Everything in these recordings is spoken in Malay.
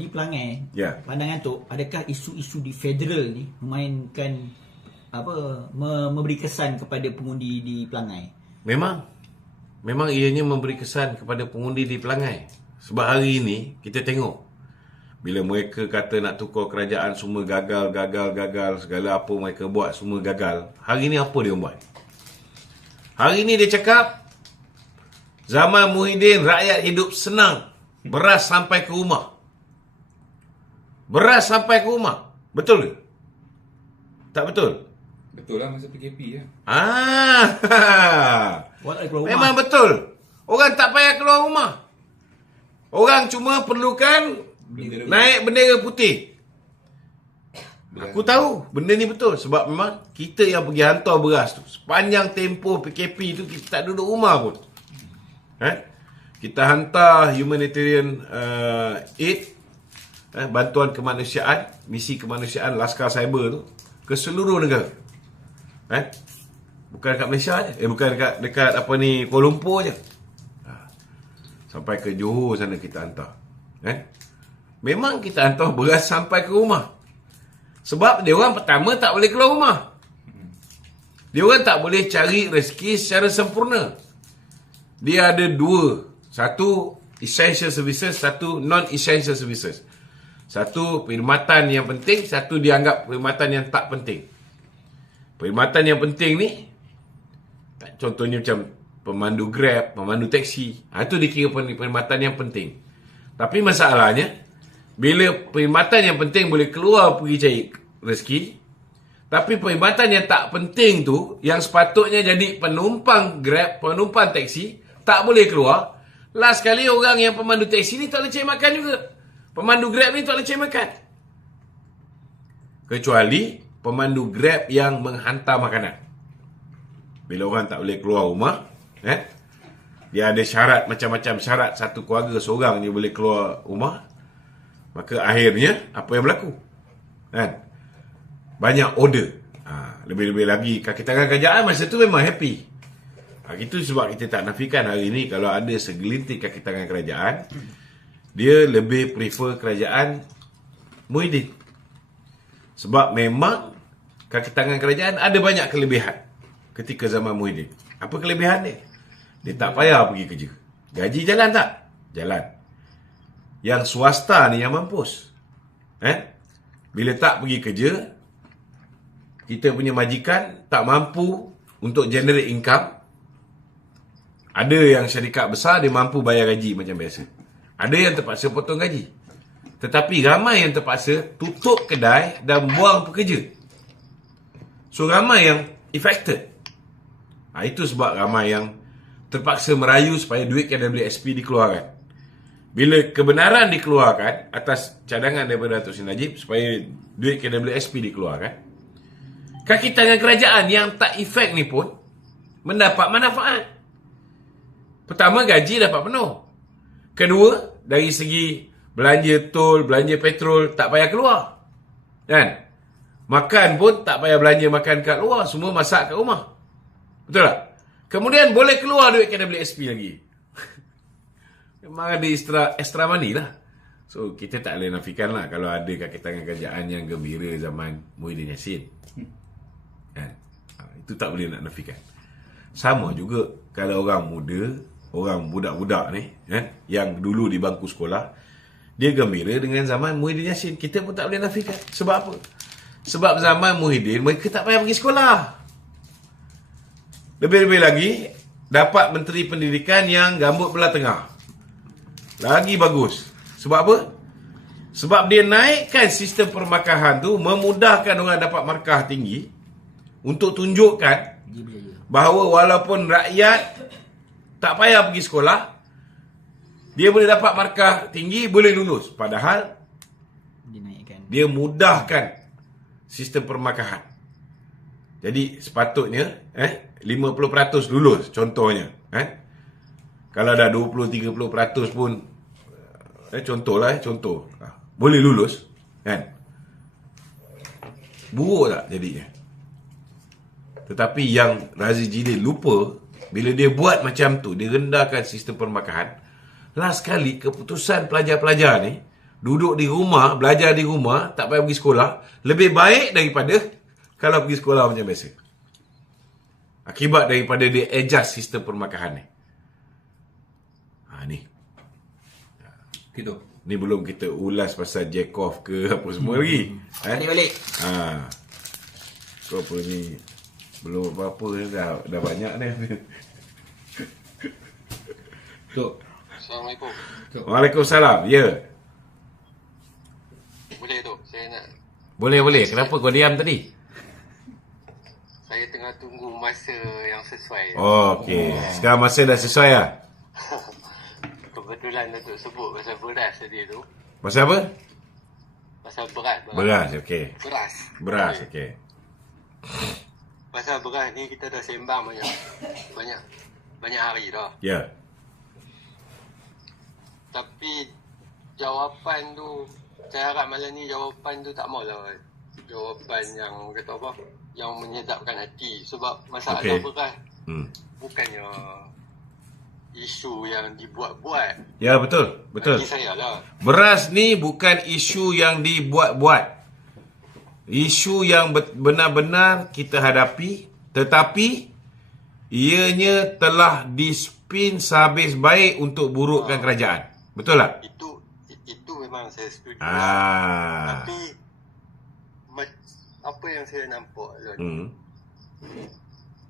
di Pelangai, Ya. pandangan tu, adakah isu-isu di federal ni memainkan memberi kesan kepada pengundi di Pelangai? Memang ianya memberi kesan kepada pengundi di Pelangai. Sebab hari ini kita tengok bila mereka kata nak tukar kerajaan semua gagal, segala apa mereka buat semua gagal. Hari ini apa dia buat? Hari ini dia cakap zaman Muhyiddin rakyat hidup senang. Beras sampai ke rumah. Beras sampai ke rumah. Betul ke? Tak betul? Betul lah masa PKP ya. Memang betul. Orang tak payah keluar rumah. Orang cuma perlukan naik bendera putih. Aku tahu benda ni betul. Sebab memang kita yang pergi hantar beras tu, sepanjang tempoh PKP tu kita tak duduk rumah pun. Kita hantar humanitarian aid, bantuan kemanusiaan, misi kemanusiaan Laskar Cyber tu ke seluruh negara. Bukan dekat Malaysia je. Bukan dekat apa ni, Kuala Lumpur je. Sampai ke Johor sana kita hantar. Memang kita hantar beras sampai ke rumah. Sebab dia orang pertama tak boleh keluar rumah. Dia orang tak boleh cari rezeki secara sempurna. Dia ada dua. Satu essential services, satu non-essential services. Satu perkhidmatan yang penting, satu dianggap perkhidmatan yang tak penting. Perkhidmatan yang penting ni, contohnya macam pemandu Grab, pemandu taksi, itu dikira perkhidmatan yang penting. Tapi masalahnya, bila perkhidmatan yang penting boleh keluar pergi cari rezeki, tapi perkhidmatan yang tak penting tu, yang sepatutnya jadi penumpang Grab, penumpang taksi, tak boleh keluar. Last kali orang yang pemandu taksi ni tak boleh cari makan juga. Pemandu Grab ni tak boleh cari makan. Kecuali pemandu Grab yang menghantar makanan. Bila orang tak boleh keluar rumah, dia ada syarat, macam-macam syarat. Satu keluarga seorang dia boleh keluar rumah. Maka akhirnya, apa yang berlaku? Banyak order. Lebih-lebih lagi, kaki tangan kerajaan masa tu memang happy. Itu sebab kita tak nafikan hari ini kalau ada segelintir kaki tangan kerajaan, dia lebih prefer kerajaan Muhyiddin. Sebab memang kaki tangan kerajaan ada banyak kelebihan ketika zaman Muhyiddin. Apa kelebihan dia? Dia tak payah pergi kerja. Gaji jalan tak? Jalan. Yang swasta ni yang mampus. Bila tak pergi kerja, kita punya majikan tak mampu untuk generate income. Ada yang syarikat besar dia mampu bayar gaji macam biasa. Ada yang terpaksa potong gaji. Tetapi ramai yang terpaksa tutup kedai dan buang pekerja. So ramai yang affected. Itu sebab ramai yang terpaksa merayu supaya duit KWSP dikeluarkan. Bila kebenaran dikeluarkan atas cadangan daripada Datuk Seri Najib supaya duit KWSP dikeluarkan, kaki tangan kerajaan yang tak efek ni pun mendapat manfaat. Pertama, gaji dapat penuh. Kedua, dari segi belanja tol, belanja petrol, tak payah keluar. Kan? Makan pun tak payah belanja makan kat luar, semua masak kat rumah. Betul tak? Kemudian boleh keluar duit KWSP lagi. Memang ada extra money lah. So, kita tak boleh nafikan lah kalau ada kaki tangan kerajaan yang gembira zaman Muhyiddin Yassin. Itu tak boleh nak nafikan. Sama juga kalau orang muda, orang budak-budak ni, yang dulu di bangku sekolah, dia gembira dengan zaman Muhyiddin Yassin. Kita pun tak boleh nafikan. Sebab apa? Sebab zaman Muhyiddin, mereka tak payah pergi sekolah. Lebih-lebih lagi, dapat Menteri Pendidikan yang rambut belah tengah. Lagi bagus. Sebab apa? Sebab dia naikkan sistem permakahan tu, memudahkan orang dapat markah tinggi, untuk tunjukkan bahawa walaupun rakyat tak payah pergi sekolah, dia boleh dapat markah tinggi, boleh lulus. Padahal dia mudahkan sistem permakahan. Jadi sepatutnya 50% lulus contohnya. Kalau dah 20-30% pun contoh boleh lulus, kan? Buruk tak jadinya? Tetapi yang Razi Jidin lupa, bila dia buat macam tu, dia rendahkan sistem permakahan. Last kali keputusan pelajar-pelajar ni duduk di rumah, belajar di rumah, tak payah pergi sekolah, lebih baik daripada kalau pergi sekolah macam biasa. Akibat daripada dia adjust sistem permakahan ni. Ni. Gitu. Ni belum kita ulas pasal Jacob ke apa semua lagi. Balik-balik. Kau apa ni? Belum apa-apa dah banyak dah. Tok. Assalamualaikum. Waalaikumsalam. Ya. Boleh tu, saya nak. Boleh. Kenapa kau diam tadi? Saya tengah tunggu masa yang sesuai. Okey. Sekarang masa dah sesuai lah. Kebetulan Datuk sebut pasal beras tadi tu. Pasal apa? Pasal beras. Beras, okey. Beras, okey. Pasal beras ni kita dah sembang banyak hari dah. Ya. Tapi jawapan tu, saya harap malam ni jawapan tu tak maulah jawapan yang kata apa, yang menyedapkan hati. Sebab masalah beras bukannya isu yang dibuat-buat. Ya, betul. Bagi saya lah. Beras ni bukan isu yang dibuat-buat. Isu yang benar-benar kita hadapi, tetapi ianya telah dispin sehabis baik untuk burukkan kerajaan. Betul tak? Itu memang saya setuju. Ah. Tapi apa yang saya nampak Lon,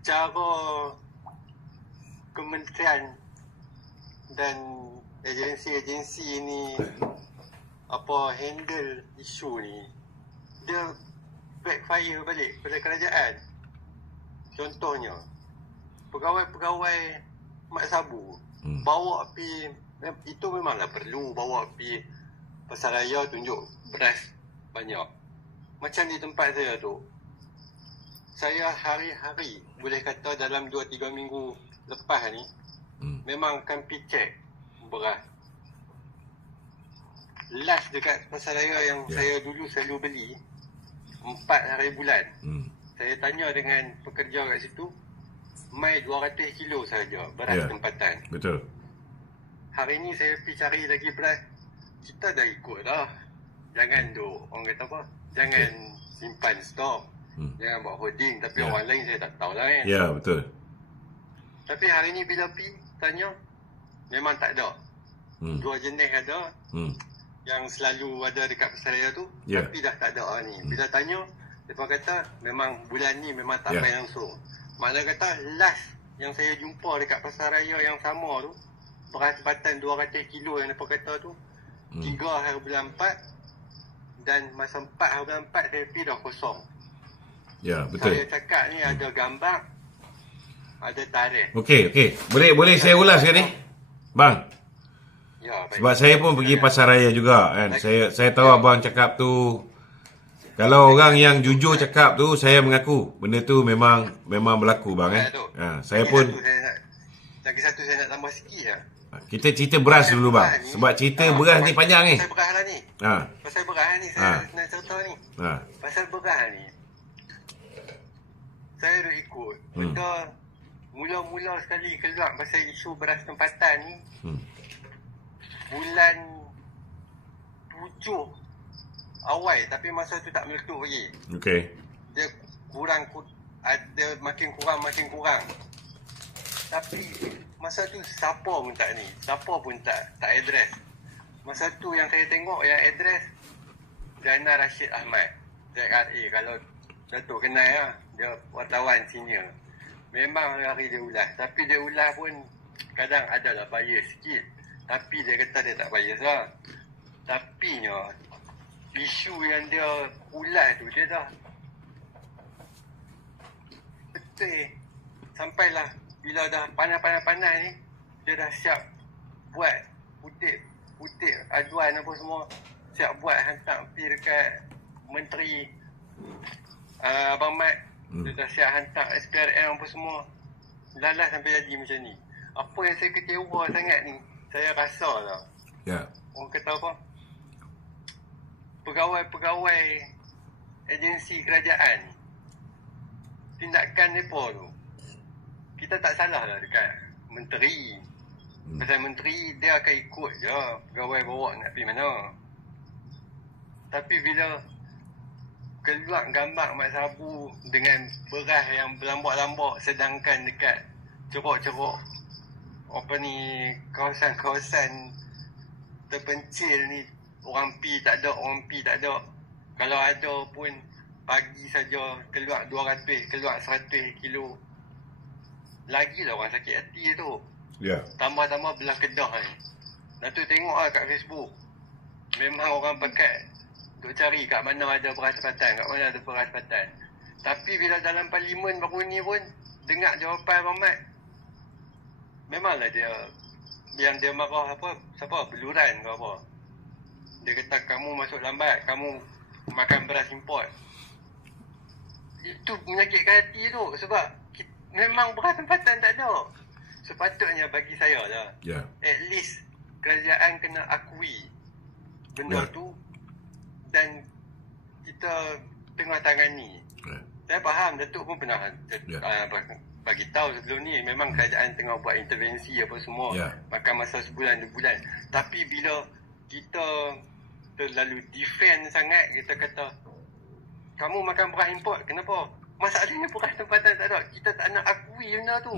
cara kementerian dan agensi-agensi ni handle isu ni, dia backfire balik pada kerajaan. Contohnya pegawai-pegawai Mat Sabu bawa pi, itu memanglah perlu bawa pi pasaraya tunjuk beras banyak. Macam di tempat saya tu, saya hari-hari, boleh kata dalam 2-3 minggu lepas ni, memang akan pi check beras. Last dekat pasaraya yang saya dulu selalu beli 4 hari bulan, saya tanya dengan pekerja kat situ, mai 200 kilo saja beras tempatan. Betul. Hari ni saya pergi cari lagi beras. Kita dah ikut dah. Jangan orang kata apa, jangan simpan stok, jangan buat holding. Tapi orang lain saya tak tahu lah kan. Ya, betul. Tapi hari ni bila pergi tanya, memang tak ada. 2 jenis ada, yang selalu ada dekat pasaraya tu, tapi dah tak ada ni. Bila tanya, mereka kata memang bulan ni memang tak payah langsung. Maknanya kata last yang saya jumpa dekat pasaraya yang sama tu, beras tempatan 200 kilo yang mereka kata tu, 3 hari bulan 4, dan masa 4 hari bulan 4 saya pergi dah kosong. Ya, betul. Saya cakap ni ada gambar, ada tarikh. Okey. Boleh saya ulas ke ni? Bang. Ya, baik. Sebab saya pun pergi pasaraya juga kan. Saya tahu abang cakap tu, kalau orang yang jujur cakap tu, saya mengaku benda tu memang berlaku bang saya pun lagi satu saya nak tambah sikit lah. Kita cerita beras dulu bang. Sebab cerita beras ni panjang ni. Pasal beras lah ni. Pasal beras ni saya nak cerita ni. Pasal beras ni, saya dah ikut. Betul. Mula-mula sekali keluar pasal isu beras tempatan ni, bulan 7 awal, tapi masa tu tak meletup lagi. Okey. Dia makin kurang. Tapi masa tu siapa pun tak address. Masa tu yang saya tengok yang address Jana Rashid Ahmad, ZRA. Kalau Datuk kenal lah, dia wartawan senior. Memang hari dia ulas, tapi dia ulas pun kadang adalah bias sikit. Tapi dia kata dia tak bias lah. Tapi isu yang dia ulas tu, dia dah betul. Sampailah bila dah panas ni, dia dah siap buat putih aduan apa semua, siap buat hantar pergi dekat Menteri Abang Mat. Dia dah siap hantar SPRM apa semua. Lalas sampai jadi macam ni. Apa yang saya kecewa sangat ni, saya rasa lah, orang kata apa, pegawai-pegawai agensi kerajaan, tindakan mereka tu, kita tak salah lah dekat menteri. Pasal menteri dia akan ikut je pegawai bawa nak pergi mana. Tapi bila keluar gambar Mat Sabu dengan beras yang berlambak-lambak, sedangkan dekat ceruk-ceruk apa ni, kawasan-kawasan terpencil ni, orang pi tak ada. Kalau ada pun pagi saja keluar 200, keluar 100 kilo. Lagilah orang sakit hati tu. Ya. Tambah-tambah belah Kedah ni. Datuk tengok lah kat Facebook. Memang orang pakai duk cari kat mana ada beras tempatan, kat mana ada beras tempatan. Tapi bila dalam parlimen baru ni pun dengar jawapan Abang Mat, memanglah dia yang dia marah apa, siapa, Beluran ke apa. Dia kata kamu masuk lambat, kamu makan beras import. Itu menyakitkan hati tu sebab memang beras tempatan tak ada. Sepatutnya bagi saya lah, Ya. at least kerajaan kena akui benda Ya. tu dan kita tengah tangani. Ya. Saya faham Datuk pun pernah Ya. bagi tahu sebelum ni memang kerajaan tengah buat intervensi apa semua, Ya. makan masa sebulan 2 bulan. Tapi bila kita terlalu defend sangat, kita kata kamu makan beras import, kenapa? Masalahnya beras tempatan tak ada. Kita tak nak akui benda tu.